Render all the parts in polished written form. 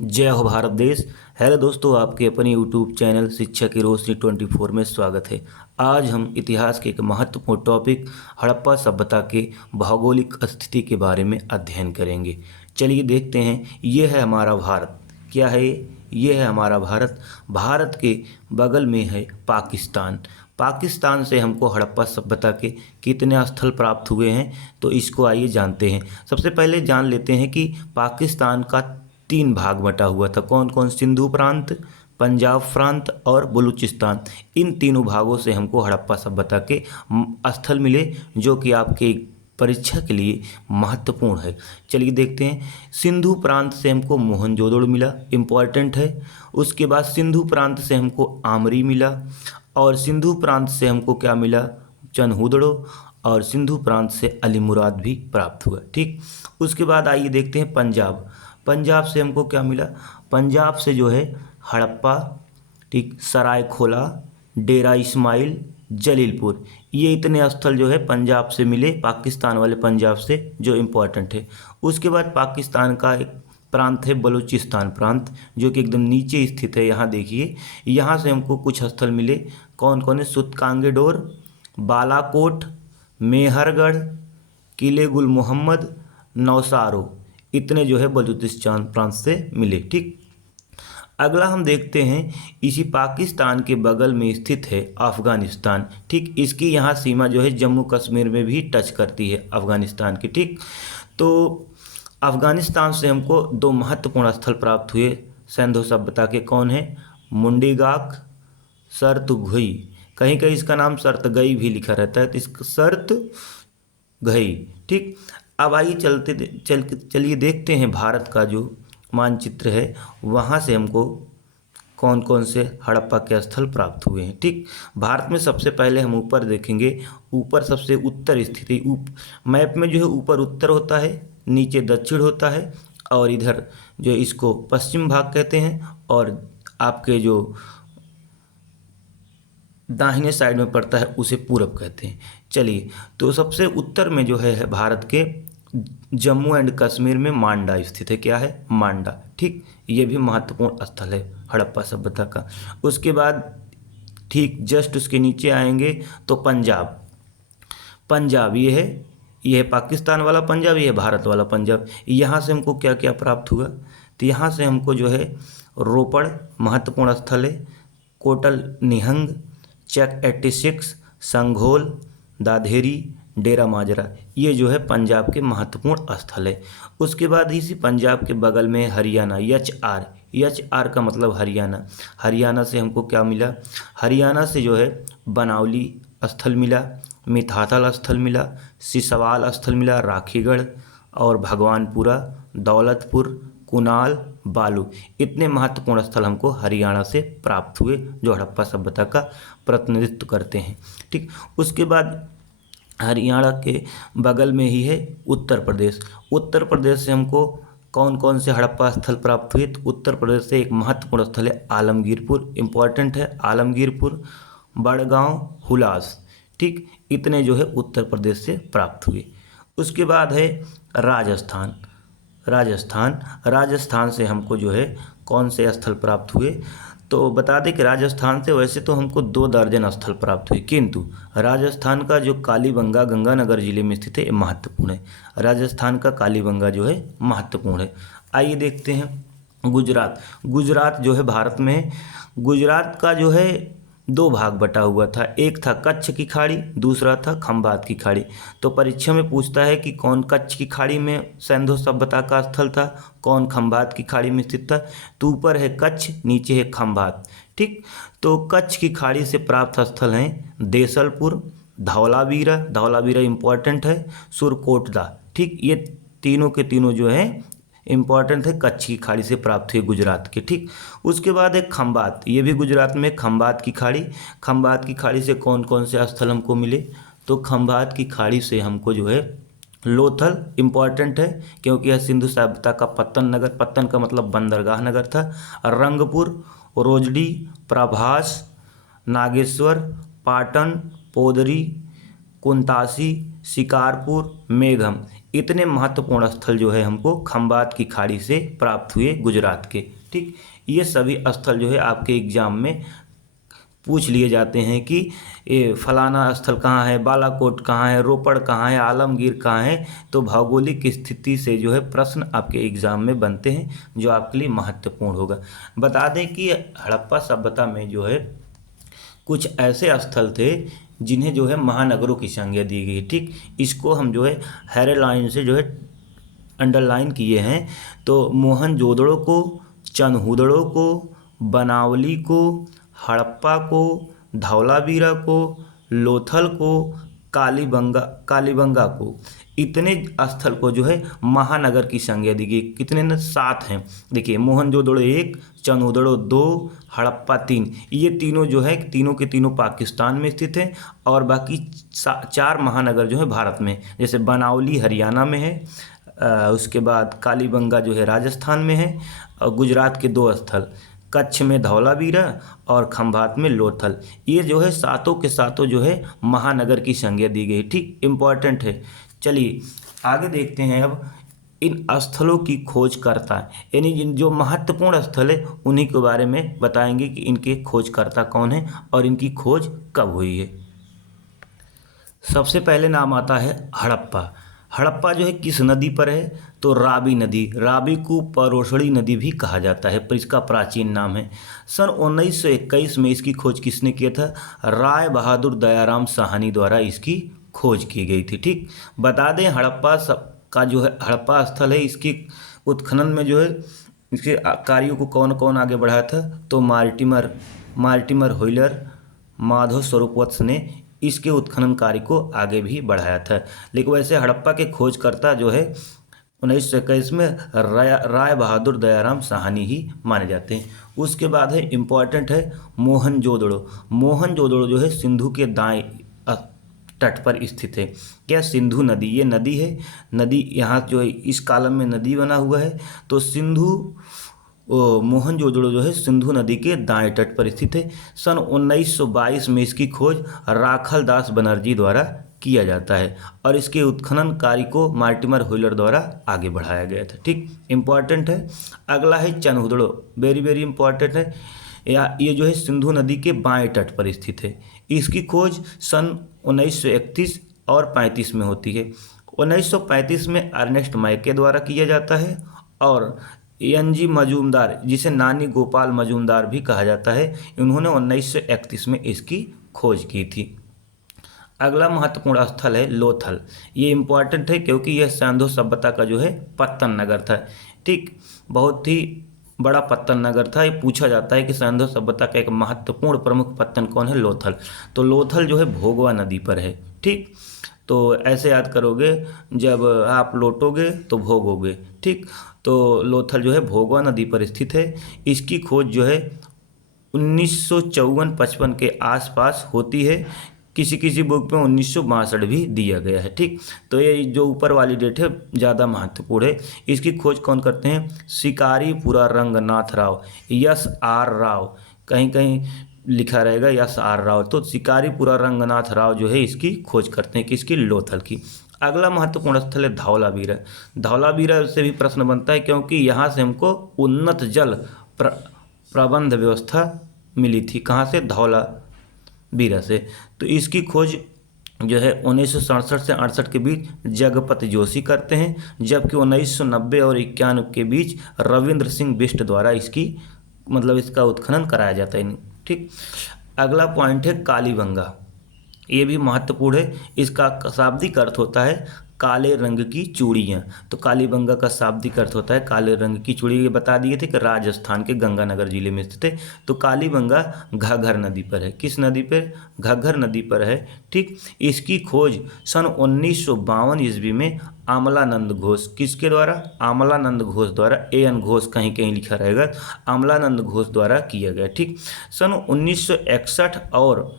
जय हो भारत देश। हेलो दोस्तों, आपके अपने यूट्यूब चैनल शिक्षा की रोशनी 24 में स्वागत है। आज हम इतिहास के एक महत्वपूर्ण टॉपिक हड़प्पा सभ्यता के भौगोलिक स्थिति के बारे में अध्ययन करेंगे। चलिए देखते हैं। ये है हमारा भारत। क्या है ये है हमारा भारत। भारत के बगल में है पाकिस्तान। पाकिस्तान से हमको हड़प्पा सभ्यता के कितने स्थल प्राप्त हुए हैं, तो इसको आइए जानते हैं। सबसे पहले जान लेते हैं कि पाकिस्तान का 3 भाग बटा हुआ था। कौन कौन? सिंधु प्रांत, पंजाब प्रांत और बलूचिस्तान। इन तीनों भागों से हमको हड़प्पा सभ्यता के स्थल मिले, जो कि आपके परीक्षा के लिए महत्वपूर्ण है। चलिए देखते हैं। सिंधु प्रांत से हमको मोहनजोदड़ो मिला, इम्पॉर्टेंट है। उसके बाद सिंधु प्रांत से हमको आमरी मिला, और सिंधु प्रांत से हमको क्या मिला? चनहुदड़ो। और सिंधु प्रांत से अलीमुराद भी प्राप्त हुआ। ठीक। उसके बाद आइए देखते हैं पंजाब। पंजाब से हमको क्या मिला? पंजाब से जो है हड़प्पा, ठीक, सरायखोला, डेरा इस्माइल, जलीलपुर, ये इतने स्थल जो है पंजाब से मिले, पाकिस्तान वाले पंजाब से, जो इम्पोर्टेंट है। उसके बाद पाकिस्तान का एक प्रांत है बलूचिस्तान प्रांत, जो कि एकदम नीचे स्थित है। यहाँ देखिए, यहाँ से हमको कुछ स्थल मिले। कौन कौन है? सुतकांगेडोर, बालाकोट, मेहरगढ़, किले गुल मोहम्मद, नौसारो, इतने जो है बलूचिस्तान प्रांत से मिले। ठीक। अगला हम देखते हैं, इसी पाकिस्तान के बगल में स्थित है अफ़गानिस्तान। ठीक। इसकी यहाँ सीमा जो है जम्मू कश्मीर में भी टच करती है अफ़गानिस्तान की। ठीक। तो अफ़गानिस्तान से हमको 2 महत्वपूर्ण स्थल प्राप्त हुए सिंधु सभ्यता के। कौन है? मुंडीगाक, सर्तघई। कहीं कहीं इसका नाम सर्तगई भी लिखा रहता है, तो इसका सर्तघई। ठीक। अब आइए चलिए देखते हैं भारत का जो मानचित्र है, वहाँ से हमको कौन कौन से हड़प्पा के स्थल प्राप्त हुए हैं। ठीक। भारत में सबसे पहले हम ऊपर देखेंगे। ऊपर सबसे उत्तर स्थिति, मैप में जो है ऊपर उत्तर होता है, नीचे दक्षिण होता है, और इधर जो है इसको पश्चिम भाग कहते हैं, और आपके जो दाहिने साइड में पड़ता है उसे पूरब कहते हैं। चलिए, तो सबसे उत्तर में जो है भारत के जम्मू एंड कश्मीर में मांडा स्थित है। क्या है? मांडा। ठीक। ये भी महत्वपूर्ण स्थल है हड़प्पा सभ्यता का। उसके बाद ठीक जस्ट उसके नीचे आएंगे तो पंजाब। पंजाब ये है पाकिस्तान वाला पंजाब, ये है भारत वाला पंजाब। यहाँ से हमको क्या क्या प्राप्त हुआ? तो यहाँ से हमको जो है रोपड़ महत्वपूर्ण स्थल है, कोटल निहंग, चक 86, संघोल, दाधेरी, डेरा माजरा, ये जो है पंजाब के महत्वपूर्ण स्थल है। उसके बाद इसी पंजाब के बगल में हरियाणा, एच आर का मतलब हरियाणा। हरियाणा से हमको क्या मिला? हरियाणा से जो है बनावली स्थल मिला, मिठाथल स्थल मिला, सिसवाल स्थल मिला, राखीगढ़ और भगवानपुरा, दौलतपुर, कुनाल, बालू, इतने महत्वपूर्ण स्थल हमको हरियाणा से प्राप्त हुए, जो हड़प्पा सभ्यता का प्रतिनिधित्व करते हैं। ठीक। उसके बाद हरियाणा के बगल में ही है उत्तर प्रदेश। उत्तर प्रदेश से हमको कौन कौन से हड़प्पा स्थल प्राप्त हुए? तो उत्तर प्रदेश से एक महत्वपूर्ण स्थल है आलमगीरपुर, इम्पॉर्टेंट है आलमगीरपुर, बड़गांव, हुलास। ठीक। इतने जो है उत्तर प्रदेश से प्राप्त हुए। उसके बाद है राजस्थान। राजस्थान से हमको जो है कौन से स्थल प्राप्त हुए? तो बता दें कि राजस्थान से वैसे तो हमको 2 दर्जन स्थल प्राप्त हुए, किंतु राजस्थान का जो कालीबंगा गंगानगर जिले में स्थित है, ये महत्वपूर्ण है। राजस्थान का कालीबंगा जो है महत्वपूर्ण है। आइए देखते हैं गुजरात जो है भारत में है। गुजरात का जो है 2 भाग बटा हुआ था। एक था कच्छ की खाड़ी, दूसरा था खंभात की खाड़ी। तो परीक्षा में पूछता है कि कौन कच्छ की खाड़ी में सिंधु सभ्यता का स्थल था, कौन खंभात की खाड़ी में स्थित था। तो ऊपर है कच्छ, नीचे है खंभात। ठीक। तो कच्छ की खाड़ी से प्राप्त स्थल हैं देसलपुर, धौलावीरा इम्पोर्टेंट है, सुरकोटदा। ठीक। ये तीनों के तीनों जो है इम्पॉर्टेंट है, कच्छ की खाड़ी से प्राप्त हुए गुजरात के। ठीक। उसके बाद है खंभात, ये भी गुजरात में, खंभात की खाड़ी। खंभात की खाड़ी से कौन कौन से स्थल हमको मिले? तो खंभात की खाड़ी से हमको जो है लोथल इम्पॉर्टेंट है, क्योंकि यह सिंधु सभ्यता का पत्तन नगर, पत्तन का मतलब बंदरगाह नगर था। रंगपुर, रोजडी, प्रभास, नागेश्वर, पाटन, पोदरी, कुंतासी, शिकारपुर, मेघम, इतने महत्वपूर्ण स्थल जो है हमको खंबात की खाड़ी से प्राप्त हुए गुजरात के। ठीक, ये सभी स्थल जो है आपके एग्जाम में पूछ लिए जाते हैं कि ये फलाना स्थल कहाँ है, बालाकोट कहाँ है, रोपड़ कहाँ है, आलमगीर कहाँ है। तो भौगोलिक स्थिति से जो है प्रश्न आपके एग्ज़ाम में बनते हैं, जो आपके लिए महत्वपूर्ण होगा। बता दें कि हड़प्पा सभ्यता में जो है कुछ ऐसे स्थल थे जिन्हें जो है महानगरों की संज्ञा दी गई। ठीक, इसको हम जो है हैरे लाइन से जो है अंडरलाइन किए हैं। तो मोहनजोदड़ो को, चनहुदड़ो को, बनावली को, हड़प्पा को, धौलावीरा को, लोथल को, कालीबंगा को, इतने स्थल को जो है महानगर की संज्ञा दी गई। कितने न? 7 हैं। देखिए, मोहनजोदड़ो 1, चनहुदड़ो 2, हड़प्पा 3। ये तीनों जो है तीनों के तीनों पाकिस्तान में स्थित हैं और बाकी 4 महानगर जो है भारत में, जैसे बनावली हरियाणा में है, उसके बाद कालीबंगा जो है राजस्थान में है, और गुजरात के 2 स्थल कच्छ में धौलावीरा और खंभात में लोथल, ये जो है सातों के सातों जो है महानगर की संज्ञा दी गई। ठीक, इम्पॉर्टेंट है। चलिए आगे देखते हैं। अब इन स्थलों की खोज करता है, यानी जो महत्वपूर्ण स्थल है उन्हीं के बारे में बताएंगे कि इनके खोजकर्ता कौन है और इनकी खोज कब हुई है। सबसे पहले नाम आता है हड़प्पा। हड़प्पा जो है किस नदी पर है? तो रावी नदी, रावी को परोसड़ी नदी भी कहा जाता है, पर इसका प्राचीन नाम है। सन 1921 में इसकी खोज किसने किया था? राय बहादुर दयाराम साहनी द्वारा इसकी खोज की गई थी। ठीक, बता दें हड़प्पा का जो है हड़प्पा स्थल है, इसकी उत्खनन में जो है इसके कार्यों को कौन कौन आगे बढ़ाया था? तो मार्टिमर होइलर, माधव स्वरूपवत्स ने इसके उत्खनन कार्य को आगे भी बढ़ाया था। लेकिन वैसे हड़प्पा के खोजकर्ता जो है 1921 में राय बहादुर दयाराम साहनी ही माने जाते हैं। उसके बाद है इम्पॉर्टेंट है मोहनजोदड़ो। मोहनजोदड़ो जो है सिंधु के दाएं तट पर स्थित है। क्या? सिंधु नदी, ये नदी है। नदी यहाँ जो है इस कालम में नदी बना हुआ है, तो मोहनजोदड़ो जो है सिंधु नदी के दाएं तट पर स्थित है। सन 1922 में इसकी खोज राखल दास बनर्जी द्वारा किया जाता है और इसके उत्खनन कार्य को मार्टिमर होइलर द्वारा आगे बढ़ाया गया था। ठीक, इम्पॉर्टेंट है। अगला है चनहुदड़ो, वेरी वेरी इंपॉर्टेंट है। ये जो है सिंधु नदी के बाएं तट पर स्थित है। इसकी खोज सन 1931 और 35 में होती है। 1935 में अर्नेस्ट मैके द्वारा किया जाता है और एन.जी. मजूमदार, जिसे नानी गोपाल मजूमदार भी कहा जाता है, इन्होंने 1931 में इसकी खोज की थी। अगला महत्वपूर्ण स्थल है लोथल। ये इम्पॉर्टेंट है क्योंकि यह सिंधु सभ्यता का जो है पत्तन नगर था। ठीक, बहुत ही बड़ा पत्तन नगर था। ये पूछा जाता है कि सिंधु सभ्यता का एक महत्वपूर्ण प्रमुख पत्तन कौन है? लोथल। तो लोथल जो है भोगवा नदी पर है। ठीक, तो ऐसे याद करोगे, जब आप लौटोगे तो भोगोगे। ठीक, तो लोथल जो है भोगवा नदी पर स्थित है। इसकी खोज जो है 1954-55 के आसपास होती है। किसी किसी बुक में 1962 भी दिया गया है। ठीक, तो ये जो ऊपर वाली डेट है ज़्यादा महत्वपूर्ण है। इसकी खोज कौन करते हैं? शिकारीपुरा रंगनाथ राव, S.R. राव, कहीं कहीं लिखा रहेगा S.R. राव। तो शिकारीपुरा रंगनाथ राव जो है इसकी खोज करते हैं, किसकी? लोथल की। अगला महत्वपूर्ण स्थल है धौलावीरा। धौलावीरा से भी प्रश्न बनता है क्योंकि यहाँ से हमको उन्नत जल प्रबंध व्यवस्था मिली थी। कहाँ से? धौलावीरा से। तो इसकी खोज जो है 1967 से 68 के बीच जगपति जोशी करते हैं, जबकि 1990 और 91 के बीच रविंद्र सिंह बिष्ट द्वारा इसका उत्खनन कराया जाता है। ठीक, अगला पॉइंट है कालीबंगा। ये भी महत्वपूर्ण है। इसका शाब्दिक अर्थ होता है काले रंग की चूड़ियाँ। तो कालीबंगा का शाब्दिक अर्थ होता है काले रंग की चूड़ी। ये बता दिए थे कि राजस्थान के गंगानगर जिले में स्थित है। तो कालीबंगा घग्गर नदी पर है। किस नदी पर? घग्गर नदी पर है। ठीक, इसकी खोज सन 1952 ईस्वी में आमलानंद घोष, किसके द्वारा? आमलानंद घोष द्वारा, A.N. घोष कहीं कहीं लिखा रहेगा, आमलानंद घोष द्वारा किया गया। ठीक, सन 1961 और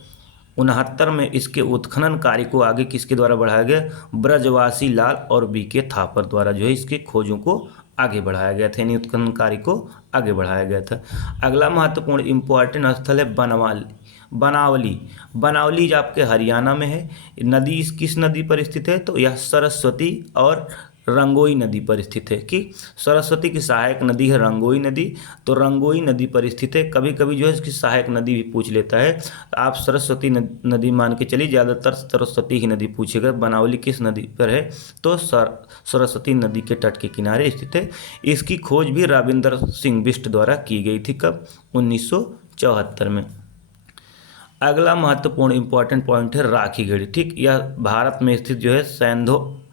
69 में इसके उत्खनन कार्य को आगे किसके द्वारा बढ़ाया गया? ब्रजवासी लाल और B.K. थापर द्वारा जो है इसके खोजों को आगे बढ़ाया गया था, यानी उत्खनन कार्य को आगे बढ़ाया गया था। अगला महत्वपूर्ण इम्पोर्टेंट स्थल है बनावली। बनावली जो आपके हरियाणा में है। नदी किस नदी पर स्थित है? तो यह सरस्वती और रंगोई नदी पर स्थित है कि सरस्वती की सहायक नदी है रंगोई नदी, तो रंगोई नदी पर स्थित है। कभी कभी जो है इसकी सहायक नदी भी पूछ लेता है, आप सरस्वती नदी मान के चलिए, ज़्यादातर सरस्वती ही नदी पूछेगा। बनावली किस नदी पर है, तो सरस्वती नदी के तट के किनारे स्थित है। इसकी खोज भी राविंदर सिंह बिष्ट द्वारा की गई थी, कब, 1974 में। अगला महत्वपूर्ण इंपॉर्टेंट पॉइंट है राखीगढ़ी, ठीक। यह भारत में स्थित जो है सैंधो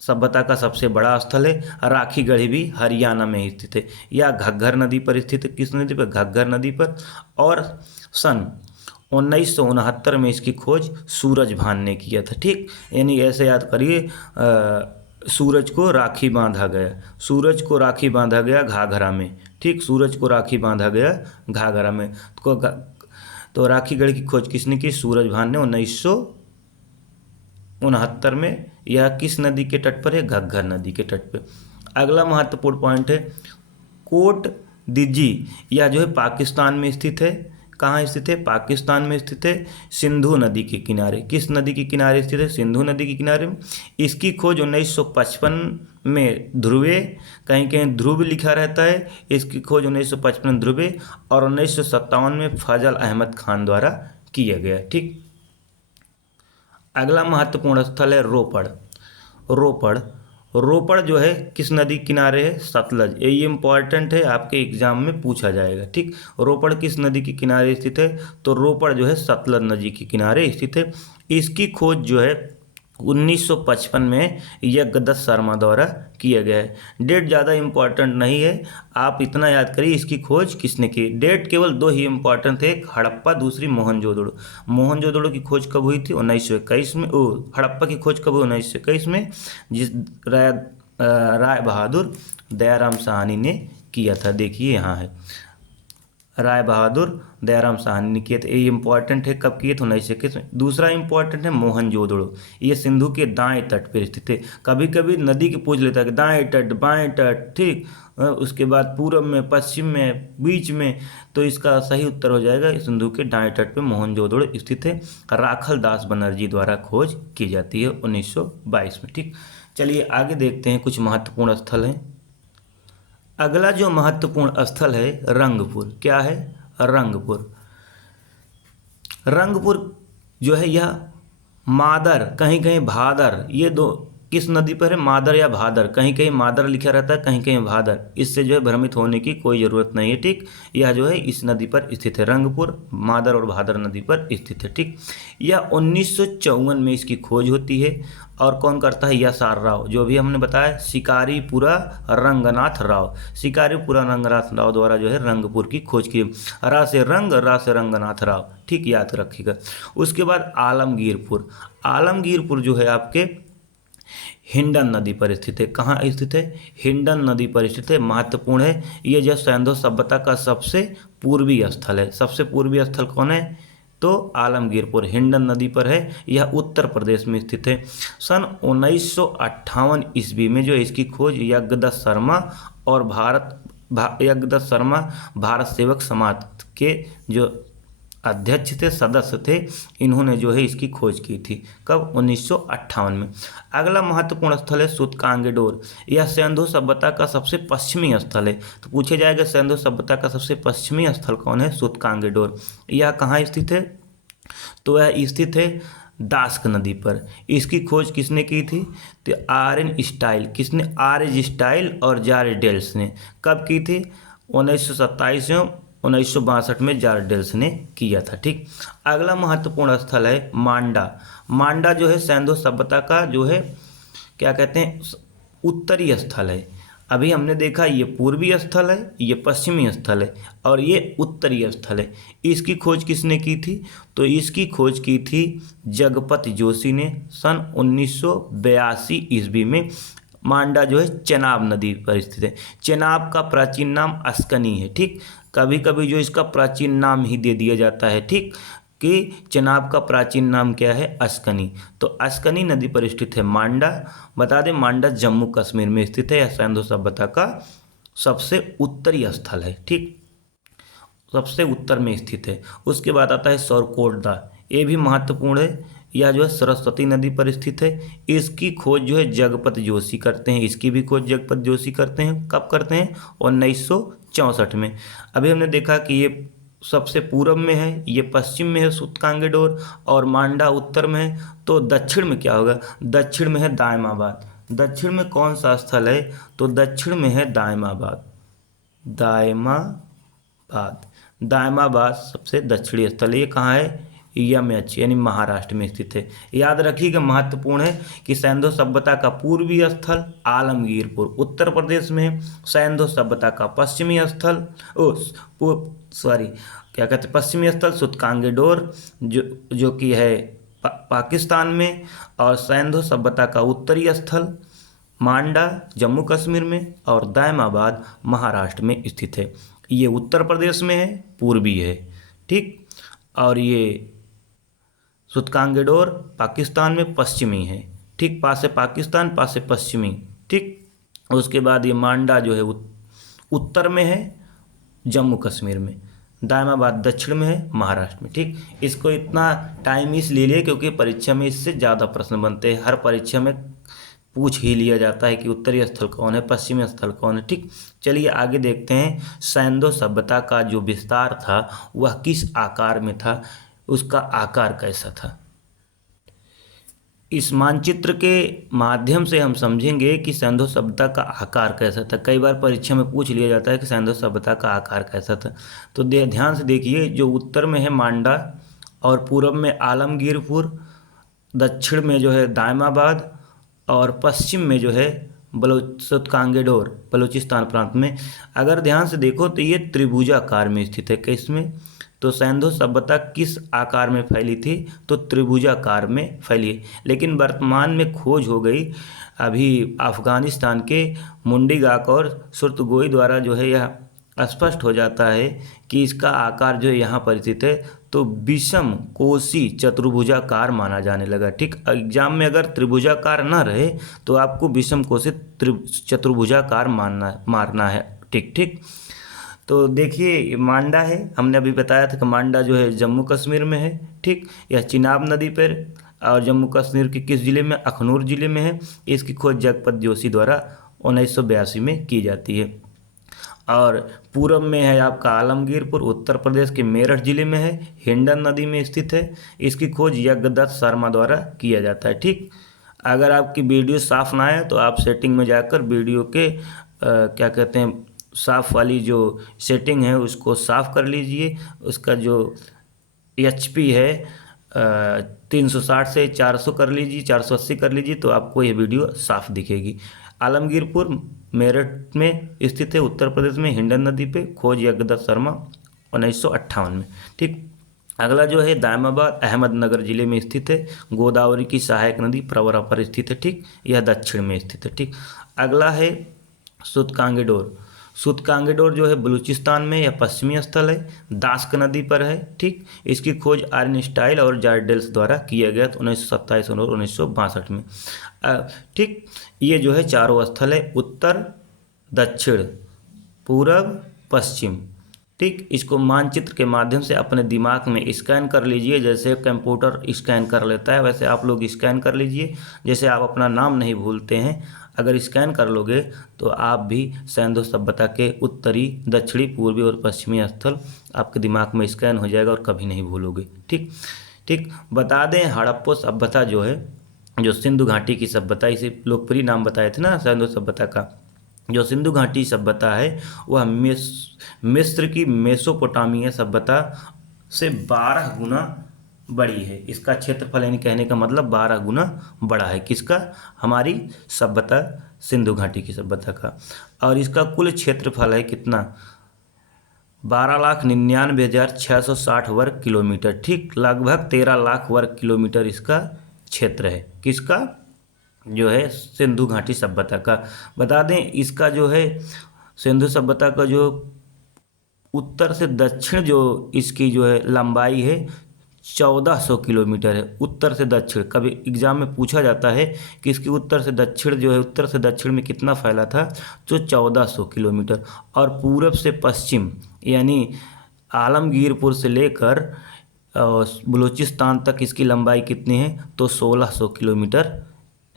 सभ्यता का सबसे बड़ा स्थल है। राखीगढ़ी भी हरियाणा में स्थित है। यह घग्गर नदी पर स्थित है। किस नदी पर, घग्गर नदी पर। और सन 1969 में इसकी खोज सूरज भान ने किया था, ठीक। यानी ऐसे याद करिए, सूरज को राखी बांधा गया, सूरज को राखी बांधा गया घाघरा में, ठीक। सूरज को राखी बांधा गया घाघरा में। तो राखीगढ़ी की खोज किसने की, सूरज भान ने 1969 में। यह किस नदी के तट पर है, घग्गर नदी के तट पर। अगला महत्वपूर्ण पॉइंट है कोट दिज्जी, यह जो है पाकिस्तान में स्थित है। कहाँ स्थित है, पाकिस्तान में स्थित है, सिंधु नदी के किनारे। किस नदी के किनारे स्थित है, सिंधु नदी के किनारे। इसकी खोज 1955 में ध्रुवे, कहीं कहीं ध्रुव लिखा रहता है, इसकी खोज 1955 ध्रुवे और 1957 में फजल अहमद खान द्वारा किया गया, ठीक। अगला महत्वपूर्ण स्थल है रोपड़। रोपड़, रोपड़ जो है किस नदी किनारे है, सतलज। ये इंपॉर्टेंट है, आपके एग्जाम में पूछा जाएगा, ठीक। रोपड़ किस नदी के किनारे स्थित है, तो रोपड़ जो है सतलज नदी के किनारे स्थित है। इसकी खोज जो है 1955 में यज्ञदत्त शर्मा द्वारा किया गया है। डेट ज़्यादा इम्पॉर्टेंट नहीं है, आप इतना याद करिए इसकी खोज किसने की। डेट केवल दो ही इम्पॉर्टेंट थे, एक हड़प्पा, दूसरी मोहनजोदड़ो। मोहनजोदड़ो की खोज कब हुई थी, 1921 में। हड़प्पा की खोज कब हुई, 1921 में, जिस राय बहादुर दयाराम साहनी ने किया था। देखिए यहाँ है, राय बहादुर दयाराम साहनी ने किए थे। ये इंपॉर्टेंट है, कब किए थे, 1921 में। दूसरा इंपॉर्टेंट है मोहनजोदड़ो, ये सिंधु के दाएं तट पर स्थित है। कभी कभी नदी के पूछ लेता है कि दाएं तट, बाएं तट, ठीक। उसके बाद पूर्व में, पश्चिम में, बीच में, तो इसका सही उत्तर हो जाएगा सिंधु के दाएं तट पर मोहनजोदड़ो स्थित है। राखल दास बनर्जी द्वारा खोज की जाती है 1922 में, ठीक। चलिए आगे देखते हैं, कुछ महत्वपूर्ण स्थल हैं। अगला जो महत्वपूर्ण स्थल है रंगपुर। क्या है, रंगपुर। रंगपुर जो है यह मादर, कहीं कहीं भादर, ये दो किस नदी पर है, मादर या भादर। कहीं कहीं मादर लिखा रहता है, कहीं कहीं भादर। इससे जो है भ्रमित होने की कोई ज़रूरत नहीं है, ठीक। यह जो है इस नदी पर स्थित है, रंगपुर मादर और भादर नदी पर स्थित है, ठीक। यह 1954 में इसकी खोज होती है। और कौन करता है, यसार राव, जो भी हमने बताया, शिकारीपुरा रंगनाथ राव, शिकारीपुरा रंगनाथ राव द्वारा जो है रंगपुर की खोज की। रा से रंग, रा से रंगनाथ राव, ठीक, याद रखिएगा। उसके बाद आलमगीरपुर। आलमगीरपुर जो है आपके हिंडन नदी पर स्थित है। कहाँ स्थित है, हिंडन नदी पर स्थित है, महत्वपूर्ण है। ये जो सैंधव सभ्यता का सबसे पूर्वी स्थल है। सबसे पूर्वी स्थल कौन है, तो आलमगीरपुर हिंडन नदी पर है। यह उत्तर प्रदेश में स्थित है। सन 1958 ईस्वी में जो इसकी खोज यज्ञदत्त शर्मा और यज्ञदत्त शर्मा भारत सेवक समाज के जो अध्यक्ष थे, सदस्य थे, इन्होंने जो है इसकी खोज की थी। कब, 1958 में। अगला महत्वपूर्ण स्थल है सूतकांगेडोर। यह सिंधु सभ्यता का सबसे पश्चिमी स्थल है। तो पूछे जाएगा सिंधु सभ्यता का सबसे पश्चिमी स्थल कौन है, सूतकांगेडोर। यह कहाँ स्थित है, तो यह स्थित है दास्क नदी पर। इसकी खोज किसने की थी, तो आर.एन. स्टाइल, किसने, आर.एच. स्टाइल और जॉर्ज डेल्स ने। कब की थी, 1927 में, 1962 में जॉर्ज डेल्स ने किया था, ठीक। अगला महत्वपूर्ण स्थल है मांडा। मांडा जो है सैंधव सभ्यता का जो है क्या कहते हैं, उत्तरी स्थल है। अभी हमने देखा ये पूर्वी स्थल है, ये पश्चिमी स्थल है और ये उत्तरी स्थल है। इसकी खोज किसने की थी, तो इसकी खोज की थी जगपति जोशी ने सन 1982 ईस्वी में। मांडा जो है चेनाब नदी पर स्थित है। चेनाब का प्राचीन नाम अस्कनी है, ठीक। कभी कभी जो इसका प्राचीन नाम ही दे दिया जाता है, ठीक, कि चेनाब का प्राचीन नाम क्या है, अस्कनी। तो अस्कनी नदी पर स्थित है मांडा। बता दें मांडा जम्मू कश्मीर में स्थित है। यह सिंधु सभ्यता का सबसे उत्तरी स्थल है, ठीक, सबसे उत्तर में स्थित है। उसके बाद आता है सरकोटदा, ये भी महत्वपूर्ण है। यह जो है सरस्वती नदी पर स्थित है। इसकी खोज जो है जगपत जोशी करते हैं, इसकी भी खोज जगपत जोशी करते हैं। कब करते हैं? 1964 में। अभी हमने देखा कि ये सबसे पूर्व में है, ये पश्चिम में है सूतकांगेडोर, और मांडा उत्तर में है। तो दक्षिण में क्या होगा? दक्षिण में है दायमाबाद। दक्षिण में कौन सा स्थल है? तो दक्षिण में है दायमाबाद। दायमाबाद, दायमाबाद सबसे दक्षिणी स्थल है। ये कहाँ है? यमएच यानी महाराष्ट्र में स्थित है। याद रखिएगा, महत्वपूर्ण है कि सैंधव सभ्यता का पूर्वी स्थल आलमगीरपुर उत्तर प्रदेश में है। सैंधव सभ्यता का पश्चिमी स्थल क्या कहते हैं, पश्चिमी स्थल सूतकांगेडोर जो कि है पाकिस्तान में, और सैंधव सभ्यता का उत्तरी स्थल मांडा जम्मू कश्मीर में, और दायमाबाद महाराष्ट्र में स्थित है। ये उत्तर प्रदेश में है, पूर्वी है, ठीक। और ये सूतकांगेडोर पाकिस्तान में पश्चिमी है, ठीक। पास से पाकिस्तान, पास से पश्चिमी, ठीक। उसके बाद ये मांडा जो है उत्तर में है जम्मू कश्मीर में, दायमाबाद दक्षिण में है महाराष्ट्र में, ठीक। इसको इतना टाइम इसलिए लिए क्योंकि परीक्षा में इससे ज़्यादा प्रश्न बनते हैं। हर परीक्षा में पूछ ही लिया जाता है कि उत्तरी स्थल कौन है, पश्चिमी स्थल कौन है, ठीक। चलिए आगे देखते हैं। सैंधव सभ्यता का जो विस्तार था वह किस आकार में था, उसका आकार कैसा था। इस मानचित्र के माध्यम से हम समझेंगे कि सैंधव सभ्यता का आकार कैसा था। कई बार परीक्षा में पूछ लिया जाता है कि सैंधव सभ्यता का आकार कैसा था। तो ध्यान से देखिए, जो उत्तर में है मांडा, और पूर्व में आलमगीरपुर, दक्षिण में जो है दायमाबाद, और पश्चिम में जो है सूतकांगेडोर बलूचिस्तान प्रांत में। अगर ध्यान से देखो तो ये त्रिभुजाकार में स्थित है। किसमें? तो सैंधव सभ्यता किस आकार में फैली थी? तो त्रिभुजाकार में फैली है। लेकिन वर्तमान में खोज हो गई अभी अफगानिस्तान के मुंडीगाक और सुरतगोई द्वारा जो है यह स्पष्ट हो जाता है कि इसका आकार जो है यहाँ पर स्थित है, तो विषम कोशी चतुर्भुजाकार माना जाने लगा, ठीक। एग्जाम में अगर त्रिभुजाकार ना रहे तो आपको विषम कोशी चतुर्भुजाकार मारना है, ठीक ठीक। तो देखिए मांडा है, हमने अभी बताया था कि मांडा जो है जम्मू कश्मीर में है, ठीक। यह चिनाब नदी पर, और जम्मू कश्मीर के किस जिले में? अखनूर जिले में है। इसकी खोज जगपत जोशी द्वारा 1982 में की जाती है। और पूरब में है आपका आलमगीरपुर, उत्तर प्रदेश के मेरठ जिले में है, हिंडन नदी में स्थित है। इसकी खोज यज्ञदत्त शर्मा द्वारा किया जाता है, ठीक। अगर आपकी वीडियो साफ ना आए तो आप सेटिंग में जाकर वीडियो के क्या कहते हैं, साफ वाली जो सेटिंग है उसको साफ कर लीजिए। उसका जो HP है 360 से 400 कर लीजिए, 480 कर लीजिए, तो आपको ये वीडियो साफ दिखेगी। आलमगीरपुर मेरठ में स्थित है, उत्तर प्रदेश में, हिंडन नदी पे। खोज यज्ञदत्त शर्मा 1958 में, ठीक। अगला जो है दायमाबाद अहमदनगर जिले में स्थित है, गोदावरी की सहायक नदी प्रवरा पर स्थित है, ठीक। यह दक्षिण में स्थित है, ठीक। अगला है सूतकांगेडोर। सूतकांगेडोर जो है बलूचिस्तान में या पश्चिमी स्थल है, दास्क नदी पर है, ठीक। इसकी खोज आर्यन स्टाइल और जार्डेल्स द्वारा किया गया था 1927 और 1962 में, ठीक। ये जो है चारों स्थल है, उत्तर, दक्षिण, पूरब, पश्चिम, ठीक। इसको मानचित्र के माध्यम से अपने दिमाग में स्कैन कर लीजिए। जैसे कंप्यूटर स्कैन कर लेता है वैसे आप लोग स्कैन कर लीजिए। जैसे आप अपना नाम नहीं भूलते हैं, अगर स्कैन कर लोगे तो आप भी सैंधव सभ्यता के उत्तरी, दक्षिणी, पूर्वी और पश्चिमी स्थल आपके दिमाग में स्कैन हो जाएगा और कभी नहीं भूलोगे, ठीक ठीक। बता दें हड़प्पा सभ्यता जो है, जो सिंधु घाटी की सभ्यता, इसे लोकप्रिय नाम बताए थे ना सैंधव सभ्यता का। जो सिंधु घाटी सभ्यता है वह मिस्र की मेसोपोटामिया सभ्यता से 12 गुना बड़ी है। इसका क्षेत्रफल यानी कहने का मतलब 12 गुना बड़ा है। किसका? हमारी सभ्यता सिंधु घाटी की सभ्यता का। और इसका कुल क्षेत्रफल है कितना? 12,99,660 वर्ग किलोमीटर, ठीक। लगभग 13 लाख वर्ग किलोमीटर इसका क्षेत्र है। किसका? जो है सिंधु घाटी सभ्यता का। बता दें इसका जो है सिंधु सभ्यता का जो उत्तर से दक्षिण जो इसकी जो है लंबाई है 1400 किलोमीटर है। उत्तर से दक्षिण कभी एग्जाम में पूछा जाता है कि इसकी उत्तर से दक्षिण जो है, उत्तर से दक्षिण में कितना फैला था, तो 1400 किलोमीटर। और पूरब से पश्चिम यानी आलमगीरपुर से लेकर बलूचिस्तान तक इसकी लंबाई कितनी है, तो 1600 किलोमीटर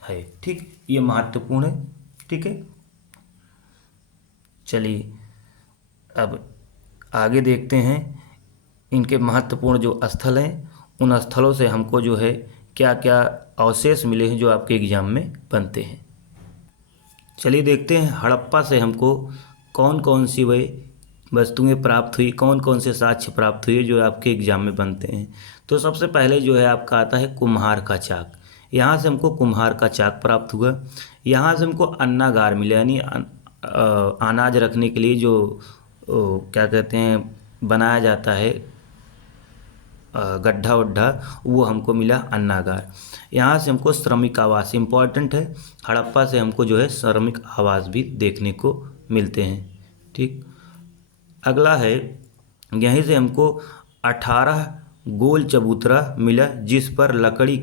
है। ठीक, ये महत्वपूर्ण है। ठीक है, चलिए अब आगे देखते हैं इनके महत्वपूर्ण जो स्थल हैं, उन स्थलों से हमको जो है क्या क्या अवशेष मिले हैं जो आपके एग्जाम में बनते हैं। चलिए देखते हैं हड़प्पा से हमको कौन कौन सी वही वस्तुएं प्राप्त हुई, कौन कौन से साक्ष्य प्राप्त हुए जो आपके एग्जाम में बनते हैं। तो सबसे पहले जो है आपका आता है कुम्हार का चाक। यहाँ से हमको कुम्हार का चाक प्राप्त हुआ। यहाँ से हमको अन्नागार मिला, यानी अनाज रखने के लिए जो क्या कहते हैं बनाया जाता है गड्ढा वड्ढा, वो हमको मिला अन्नागार। यहाँ से हमको श्रमिक आवास, इम्पॉर्टेंट है, हड़प्पा से हमको जो है श्रमिक आवास भी देखने को मिलते हैं। ठीक, अगला है यहीं से हमको 18 गोल चबूतरा मिला जिस पर लकड़ी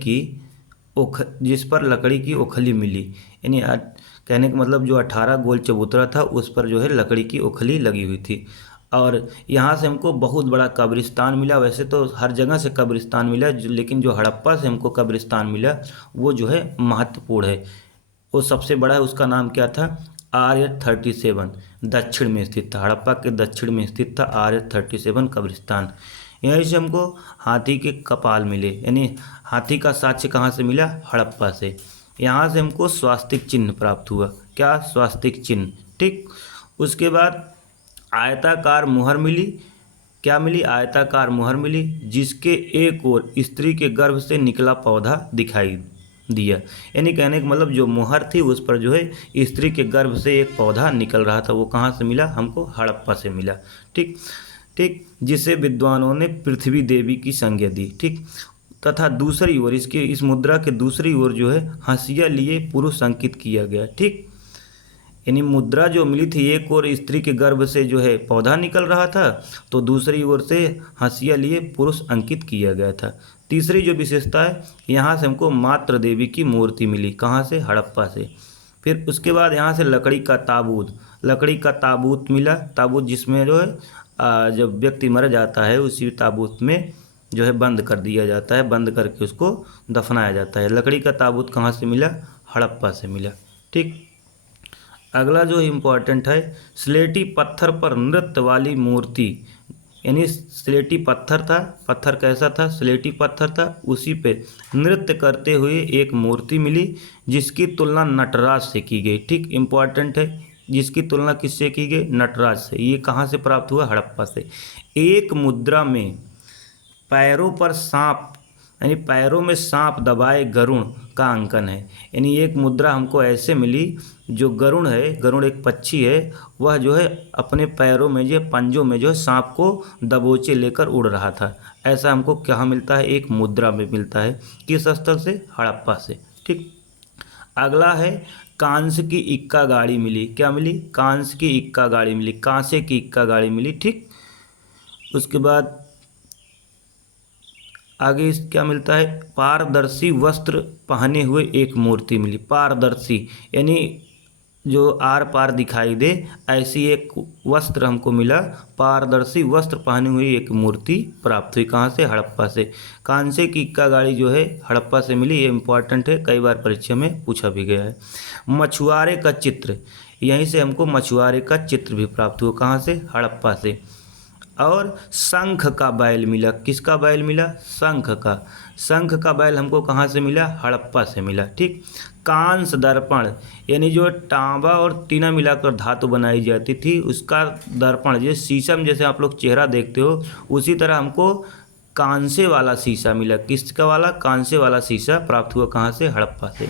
की ओखली मिली, यानी कहने का मतलब जो 18 गोल चबूतरा था उस पर जो है लकड़ी की ओखली लगी हुई थी। और यहाँ से हमको बहुत बड़ा कब्रिस्तान मिला। वैसे तो हर जगह से कब्रिस्तान मिला, लेकिन जो हड़प्पा से हमको कब्रिस्तान मिला वो जो है महत्वपूर्ण है। वो सबसे बड़ा है, उसका नाम क्या था, RH37, दक्षिण में स्थित था। हड़प्पा के दक्षिण में स्थित था RH37 कब्रिस्तान। यहीं से हमको हाथी के कपाल मिले, यानी हाथी का साक्ष्य कहाँ से मिला, हड़प्पा से। यहाँ से हमको स्वास्तिक चिन्ह प्राप्त हुआ, क्या, स्वास्तिक चिन्ह। ठीक, उसके बाद आयताकार मुहर मिली, क्या मिली, आयताकार मुहर मिली जिसके एक ओर स्त्री के गर्भ से निकला पौधा दिखाई दिया, यानी कहने का मतलब जो मुहर थी उस पर जो है स्त्री के गर्भ से एक पौधा निकल रहा था। वो कहाँ से मिला, हमको हड़प्पा से मिला। ठीक ठीक, जिसे विद्वानों ने पृथ्वी देवी की संज्ञा दी। ठीक, तथा दूसरी ओर इस मुद्रा के दूसरी ओर जो है हंसिया लिए पुरुष अंकित किया गया। ठीक, यानी मुद्रा जो मिली थी, एक ओर स्त्री के गर्भ से जो है पौधा निकल रहा था, तो दूसरी ओर से हंसिया लिए पुरुष अंकित किया गया था। तीसरी जो विशेषता है, यहाँ से हमको मातृ देवी की मूर्ति मिली, कहाँ से, हड़प्पा से। फिर उसके बाद यहाँ से लकड़ी का ताबूत मिला, ताबूत जिसमें जो है जब व्यक्ति मर जाता है उसी ताबूत में जो है बंद कर दिया जाता है, बंद करके उसको दफनाया जाता है। लकड़ी का ताबूत कहाँ से मिला, हड़प्पा से मिला। ठीक, अगला जो इम्पोर्टेंट है, स्लेटी पत्थर पर नृत्य वाली मूर्ति, यानी स्लेटी पत्थर था, पत्थर कैसा था, स्लेटी पत्थर था, उसी पे नृत्य करते हुए एक मूर्ति मिली जिसकी तुलना नटराज से की गई। ठीक, इम्पॉर्टेंट है, जिसकी तुलना किससे की गई, नटराज से। ये कहाँ से प्राप्त हुआ, हड़प्पा से। एक मुद्रा में पैरों पर सांप, यानी पैरों में सांप दबाए गरुण का अंकन है, यानी एक मुद्रा हमको ऐसे मिली जो गरुण है, गरुण एक पक्षी है, वह जो है अपने पैरों में जो पंजों में जो है सांप को दबोचे लेकर उड़ रहा था। ऐसा हमको कहाँ मिलता है, एक मुद्रा में मिलता है, किस स्थल से, हड़प्पा से। ठीक, अगला है कांस्य की इक्का गाड़ी मिली, क्या मिली, कांस्य की इक्का गाड़ी मिली, कांसे की इक्का गाड़ी मिली। ठीक, उसके बाद आगे क्या मिलता है, पारदर्शी वस्त्र पहने हुए एक मूर्ति मिली। पारदर्शी यानी जो आर पार दिखाई दे, ऐसी एक वस्त्र हमको मिला, पारदर्शी वस्त्र पहने हुई एक मूर्ति प्राप्त हुई, कहाँ से, हड़प्पा से। कांसे की इक्का गाड़ी जो है हड़प्पा से मिली, ये इंपॉर्टेंट है, कई बार परीक्षा में पूछा भी गया है। मछुआरे का चित्र, यहीं से हमको मछुआरे का चित्र भी प्राप्त हुआ, कहाँ से, हड़प्पा से। और शंख का बैल मिला, किसका बैल मिला, शंख का बैल हमको कहाँ से मिला, हड़प्पा से मिला। ठीक, कांस दर्पण, यानी जो तांबा और टीना मिलाकर धातु बनाई जाती थी उसका दर्पण, जैसे शीशम जैसे आप लोग चेहरा देखते हो, उसी तरह हमको कांसे वाला शीशा मिला। किसका वाला, कांसे वाला शीशा प्राप्त हुआ, कहाँ से, हड़प्पा से।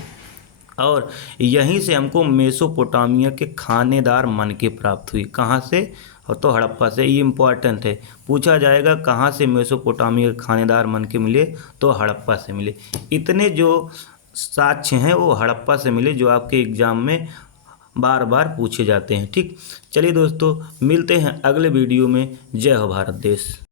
और यहीं से हमको मेसोपोटामिया के खानेदार मनके प्राप्त हुई, कहाँ से, और तो हड़प्पा से। ये इम्पॉर्टेंट है, पूछा जाएगा कहाँ से मेसोपोटामिया के खानेदार मनके मिले, तो हड़प्पा से मिले। इतने जो साक्ष्य हैं वो हड़प्पा से मिले जो आपके एग्जाम में बार बार पूछे जाते हैं। ठीक, चलिए दोस्तों, मिलते हैं अगले वीडियो में। जय हो भारत देश।